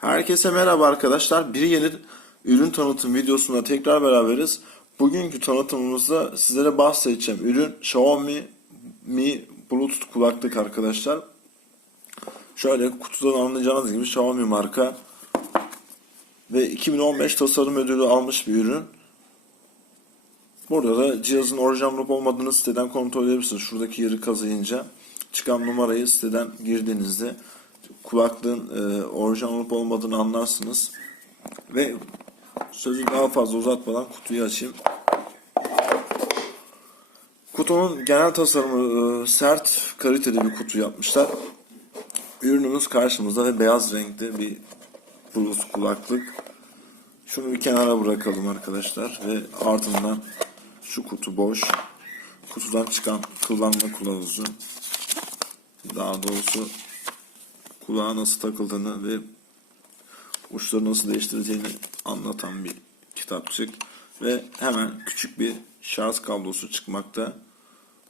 Herkese merhaba arkadaşlar. Bir yeni ürün tanıtım videosunda tekrar beraberiz. Bugünkü tanıtımımızda sizlere bahsedeceğim ürün Xiaomi Mi Bluetooth kulaklık arkadaşlar. Şöyle kutudan anlayacağınız gibi Xiaomi marka ve 2015 tasarım ödülü almış bir ürün. Burada da cihazın orijinal olup olmadığını siteden kontrol edebilirsiniz. Şuradaki yeri kazıyınca çıkan numarayı siteden girdiğinizde kulaklığın e, orijinal olup olmadığını anlarsınız. Ve sözü daha fazla uzatmadan kutuyu açayım. Kutunun genel tasarımı e, sert, kaliteli bir kutu yapmışlar. Ürünümüz karşımızda ve beyaz renkli bir Bluetooth kulaklık. Şunu bir kenara bırakalım arkadaşlar ve ardından şu kutu boş. Kutudan çıkan kullanma kılavuzu. Daha doğrusu kulağa nasıl takıldığını ve uçları nasıl değiştireceğini anlatan bir kitapçık. Ve hemen küçük bir şarj kablosu çıkmakta.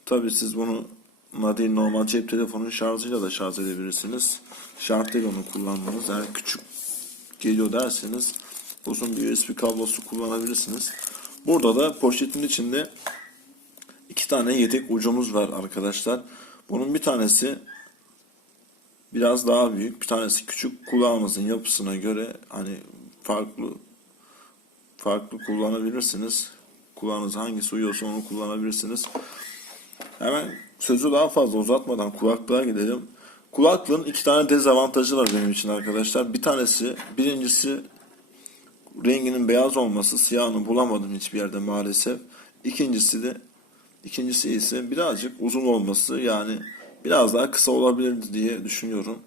Tabi siz bunu değil normal cep telefonun şarjıyla da şarj edebilirsiniz. Şart değil onu kullanmanız. Eğer küçük geliyor derseniz uzun bir USB kablosu kullanabilirsiniz. Burada da poşetin içinde iki tane yedek ucumuz var arkadaşlar. Bunun bir tanesi biraz daha büyük, bir tanesi küçük. Kulağımızın yapısına göre hani farklı farklı kullanabilirsiniz. Kulağınız hangisi uyuyorsa onu kullanabilirsiniz. Hemen sözü daha fazla uzatmadan kulaklığa gidelim. Kulaklığın iki tane dezavantajı var benim için arkadaşlar. Bir tanesi, birincisi renginin beyaz olması, siyahını bulamadım hiçbir yerde maalesef. İkincisi de ikincisi ise birazcık uzun olması yani biraz daha kısa olabilirdi diye düşünüyorum.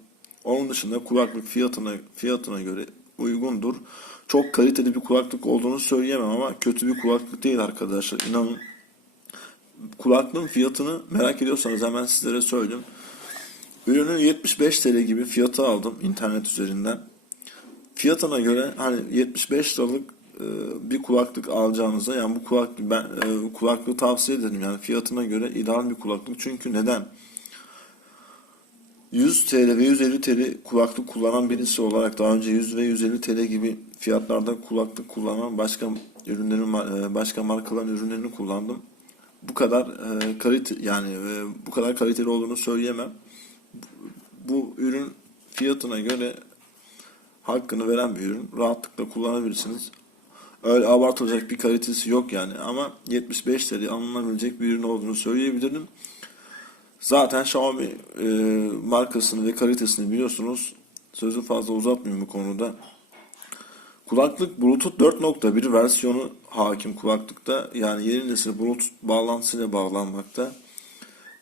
Onun dışında kulaklık fiyatına fiyatına göre uygundur. Çok kaliteli bir kulaklık olduğunu söyleyemem ama kötü bir kulaklık değil arkadaşlar. İnanın kulaklığın fiyatını merak ediyorsanız hemen sizlere söyleyeyim. Ürünü 75 TL gibi fiyatı aldım internet üzerinden. Fiyatına göre hani 75 liralık e, bir kulaklık alacağınıza yani bu kulaklık ben e, kulaklığı tavsiye ederim yani fiyatına göre ideal bir kulaklık. Çünkü neden? 100 TL ve 150 TL kulaklık kullanan birisi olarak daha önce 100 ve 150 TL gibi fiyatlarda kulaklık kullanan başka ürünlerin e, başka markaların ürünlerini kullandım. Bu kadar e, kalite yani e, bu kadar kaliteli olduğunu söyleyemem. Bu ürün fiyatına göre hakkını veren bir ürün. Rahatlıkla kullanabilirsiniz. Öyle abartılacak bir kalitesi yok yani ama 75 TL alınabilecek bir ürün olduğunu söyleyebilirim. Zaten Xiaomi e, markasını ve kalitesini biliyorsunuz. Sözü fazla uzatmayayım bu konuda. Kulaklık Bluetooth 4.1 versiyonu hakim kulaklıkta. Yani yeni nesil Bluetooth bağlantısıyla bağlanmakta.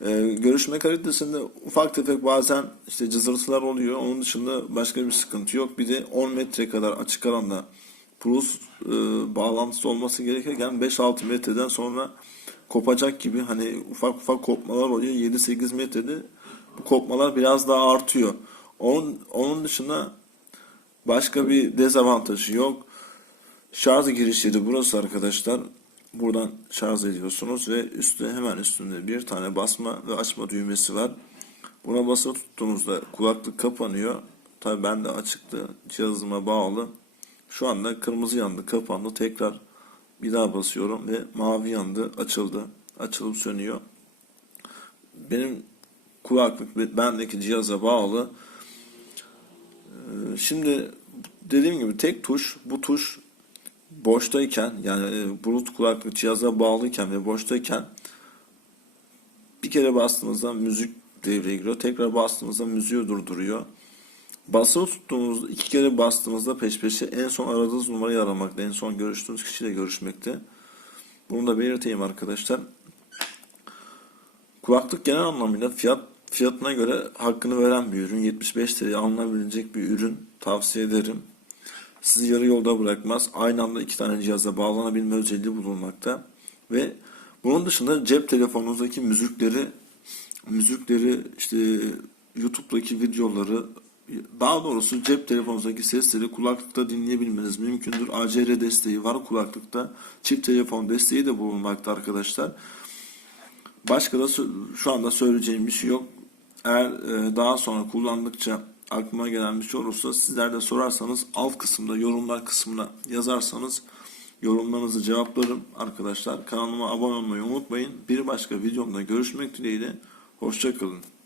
Ee, görüşme kalitesinde ufak tefek bazen işte cızırtılar oluyor. Onun dışında başka bir sıkıntı yok. Bir de 10 metre kadar açık alanda Bluetooth e, bağlantısı olması gerekirken 5-6 metreden sonra kopacak gibi hani ufak ufak kopmalar oluyor. 7-8 metrede bu kopmalar biraz daha artıyor. Onun, onun dışında başka bir dezavantajı yok. Şarj girişleri burası arkadaşlar. Buradan şarj ediyorsunuz ve üstte hemen üstünde bir tane basma ve açma düğmesi var. Buna basılı tuttuğunuzda kulaklık kapanıyor. Tabi ben de açıktı. Cihazıma bağlı. Şu anda kırmızı yandı, kapandı. Tekrar bir daha basıyorum ve mavi yandı, açıldı. Açılıp sönüyor. Benim kulaklık bendeki cihaza bağlı. Ee, Şimdi dediğim gibi tek tuş, bu tuş boştayken yani e, bulut kulaklık cihaza bağlıyken ve boştayken bir kere bastığınızda müzik devreye giriyor. Tekrar bastığınızda müziği durduruyor. Basılı tuttuğunuzda iki kere bastığınızda peş peşe en son aradığınız numarayı aramakta. En son görüştüğünüz kişiyle görüşmekte. Bunu da belirteyim arkadaşlar. Kulaklık genel anlamıyla fiyat fiyatına göre hakkını veren bir ürün. 75 TL alınabilecek bir ürün. Tavsiye ederim. Sizi yarı yolda bırakmaz. Aynı anda iki tane cihaza bağlanabilme özelliği bulunmakta. Ve bunun dışında cep telefonunuzdaki müzikleri müzikleri işte YouTube'daki videoları daha doğrusu cep telefonunuzdaki sesleri kulaklıkta dinleyebilmeniz mümkündür. ACR desteği var kulaklıkta. Çift telefon desteği de bulunmakta arkadaşlar. Başka da şu anda söyleyeceğim bir şey yok. Eğer e, daha sonra kullandıkça aklıma gelen bir şey olursa sizler de sorarsanız alt kısımda yorumlar kısmına yazarsanız yorumlarınızı cevaplarım arkadaşlar. Kanalıma abone olmayı unutmayın. Bir başka videomda görüşmek dileğiyle. Hoşçakalın.